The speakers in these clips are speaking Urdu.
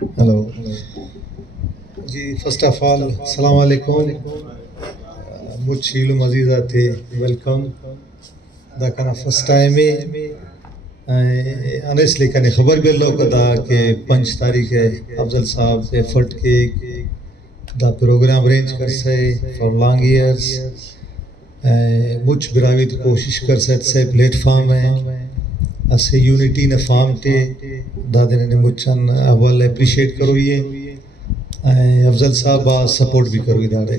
ہلو جی، فرسٹ آف آل السلام علیکم. مجھ شیلو عزیزہ تھے ویلکم دا کنا فرسٹ ٹائم انیسلی کنے خبر بھی لوگ دا کہ 5 تاریخ ہے افضل صاحب ایفرٹ کے دا پروگرام ارینج کر سے فار لانگ ایئرس. مجھ براوی تو کوشش کر سے پلیٹ فارم ہے اسے یونٹی نے فارم تے دادے نے مجھن اول اپریشیٹ کرو یہ افضل صاحب با سپورٹ بھی کرو داڑے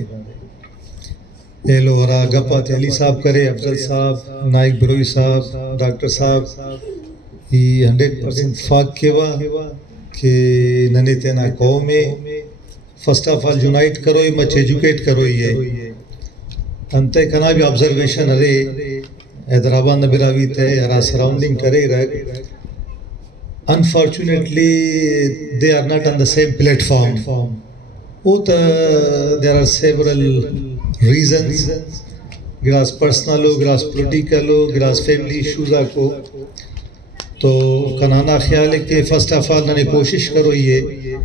ایلو ورا گپا تے علی صاحب کرے افضل صاحب نائک بروئی صاحب ڈاکٹر صاحب یہ 100% فاق کیوا کہ ننے تینا قوم میں فرسٹ آف آل یونائٹ کرو مچ ایجوکیٹ کرو یہ انتے کنا بھی آبزرویشن ارے حیدرآباد نبراوی تے ارا سراؤنڈنگ کرے رگ unfortunately they are not on the same platform. There are several reasons. Grass personal ho, grass political ho, grass family issues ko. تو کنانا خیال ہے کہ فرسٹ آف آل نے کوشش کرو یہ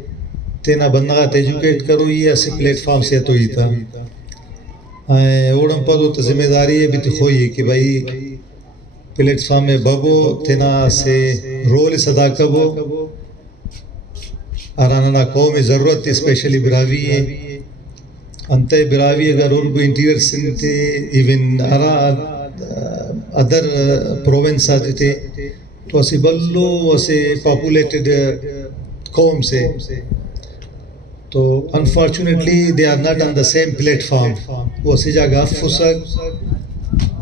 تینا بندگات ایجوکیٹ کرو یہ اسے پلیٹ فارم سے تو ہی تھا اوڑم پدو تو ذمہ داری ہے بھی تو ہوئی کہ بھائی پلیٹ فارم میں ببو تینا سے رول صدا کبو ارانانا قوم ضرورت تھی اسپیشلی براوی ہے انتے براوی اگر رول کو انٹیریئر سنتے ایون ارا ادر پروونس آتے تھے تو اسی بلو اسے پاپولیٹڈ قوم سے تو unfortunately they are not on the same platform وہ اسی جگہ فسک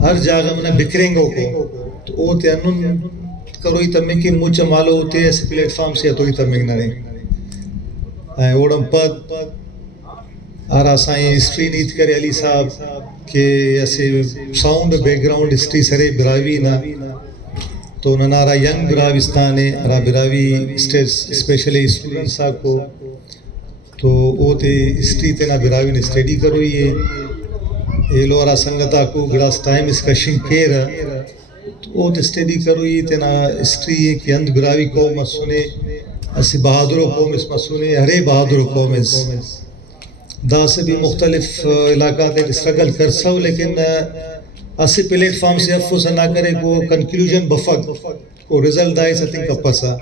ہر جگہ میں بکرنگوں کو تو وہ تے انن کرو ہی تمہیں کہ مجھ مالو ہوتے ایسے پلیٹ فارم سے تو ہی تمہیں نہ رہے اوڑم پد آرا سائیں ہسٹری نیت کرے علی صاحب کہ ایسے ساؤنڈ بیک گراؤنڈ ہسٹری سرے براوی نہ تو ننارا ینگ براوستان ہے ارا براوی اسپیشلی اسٹوڈنٹ صاحب کو تو وہ تے ہسٹری تینا براوی نے اسٹڈی کرو یہ لورا سنگتا کو گڑاس ٹائم اس کا شنکیر تو وہ تے اسٹڈی کرو یہ تینا ہسٹری ہے کہ اند براوی قوم مسونے اسی بہادروں قوم اس مسونے ہرے بہادروں قوم اس دا سے بھی مختلف علاقہ تے اسٹرگل کر سو لیکن اسی پلیٹ فارم سے افسوس نہ کرے کو کنکلوژن بفق کو رزلٹ آئے ستنگ کا پسا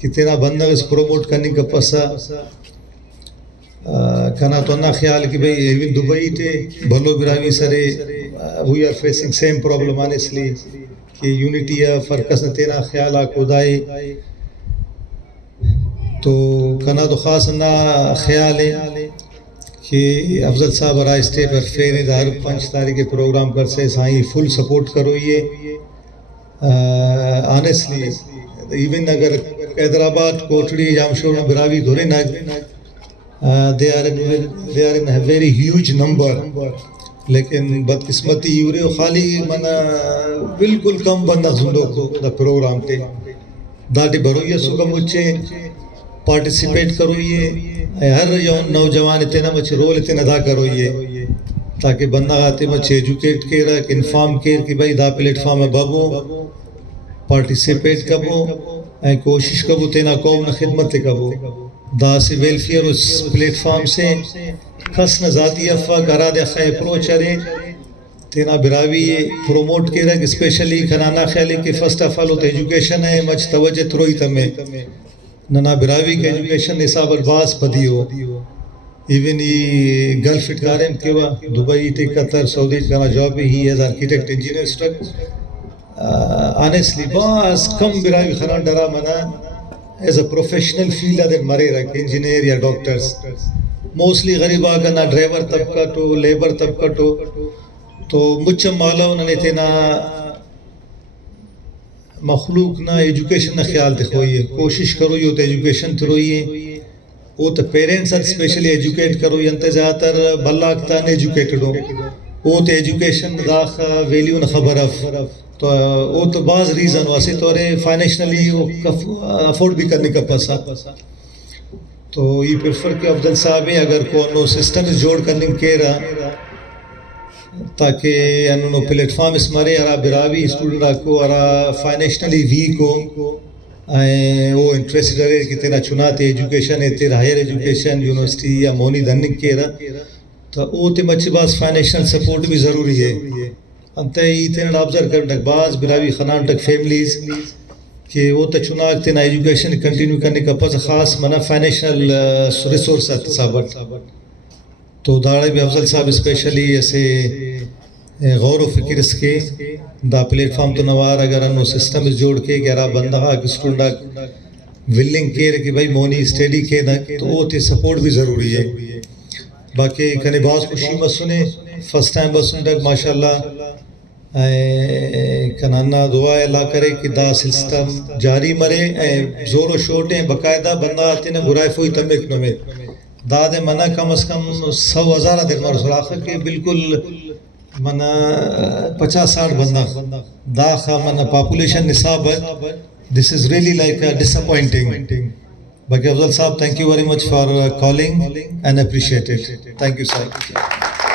کہ تینا بندہ اس پروموٹ کرنے کا پسا کنا تو نہ خیال کہ بھئی ایون دبئی تے بھلو براوی سرے we are facing same problem honestly کہ یونٹی ہے فرقس نے تینا خیال آکو دائے تو کنا تو خاص نہ خیال ہے کہ افضل صاحب رائے اسٹے پر فیرے دار 5 تاریخ کے پروگرام کر سے سائیں فل سپورٹ کرو یہ آنیسلی ایون اگر حیدرآباد کوٹڑی جامشور میں براوی دھورے نہ they are in a very huge number لیکن بدقسمتی یورے خالی منا بالکل کم بندہ زندوں کو دا پروگرام تے داٹی برویہ سکا مجھے پارٹیسپیٹ کرو یہ ہر نوجوان اتنا مجھے رول اتنا ادا کرو یہ تاکہ بندہ آتے مجھے ایجوکیٹ کے رکھ انفارم کے کہ بھائی دا پلیٹ فارم ہے بابو پارٹیسپیٹ کبو کوشش کبو تینا قوم نے خدمت کبو دا سے ویلفیئر اس پلیٹ فارم سے خس نہ ذاتی افوا کرا دے خواہ اپروچ رہے تینا براوی پروموٹ کے رکھ اسپیشلی کھنانا خیالی کہ فرسٹ آف آل ہوتا ایجوکیشن ہے مجھ توجہ تروئی تمہیں ننا براوی کے ایجوکیشن حساب الباس پدی ہو ایون یہ گلف اٹکارن کے با دبئی تے قطر سعودی کنا جاب ہی ایز آرکیٹیکٹ انجینئر سٹرک آنیسلی باس کم براوی خنان ڈرا منا ایز اے پروفیشنل فیلڈ دن مرے رکھ انجینئر یا ڈاکٹرز موسٹلی غریبا کا نہ ڈرائیور طبقہ تو لیبر طبقہ تو مجھ مالا انہوں نے تھے نا مخلوق نہ ایجوکیشن نہ خیال تے ہوئی ہے کوشش کرو یہ تو ایجوکیشن تو روئی ہے وہ تو پیرنٹس اسپیشلی ایجوکیٹ کرو یہ انتے زیادہ تر بلاک تان ایجوکیٹڈ ہو وہ تو ایجوکیشن داخ ویلیو نہ خبر اف تو وہ تو بعض ریزن واسے تو رہے فائنینشنلی افورڈ بھی کرنے کا پسا تو یہ پریفر کہ افضل صاحب ہے اگر کونو سسٹم جوڑ کرنے کے رہا تاکہ انہوں پلیٹ فارم اس مرے ارا براوی اسٹوڈنٹ کو ارا فائنینشنلی ویک ہو وہ انٹرسٹ رہے کہ تیرا چناتے ایجوکیشن ہے تیرا ہائر ایجوکیشن یونیورسٹی یا مونی دھنک کے رہا تو وہ تے مچ باز فائنینشل سپورٹ بھی ضروری ہے انت تین آبزرو کر بعض براوی خنان تک فیملیز کہ وہ تو چناک تین ایجوکیشن کنٹینیو کرنے کا پس خاص منا فائنینشل ریسورس صاحب تو داڑے بھی افضل صاحب اسپیشلی ایسے غور و فکر اس کے دا پلیٹ فارم تو نوار اگر انو سسٹم جوڑ کے گیرہ بندہ اسٹوڈنٹ ولنگ کے کہ بھائی مونی اسٹیڈی کے تو وہ تے سپورٹ بھی ضروری ہے باقی کنے بعض خوشی مسنے فرسٹ ٹائم بسن تک ماشاءاللہ کنانا دعا اللہ کرے کہ دا سسٹم جاری مرے زور و شوٹیں باقاعدہ بندہ آتے نا برائے فوئی تمک نمے داد منع کم از کم 100,000 در مر سراخہ کہ بالکل منا 50-60 بندہ داخا منا پاپولیشن نصاب ہے this is really like disappointing باقی افضل صاحب thank you very much for calling and appreciate it thank you sir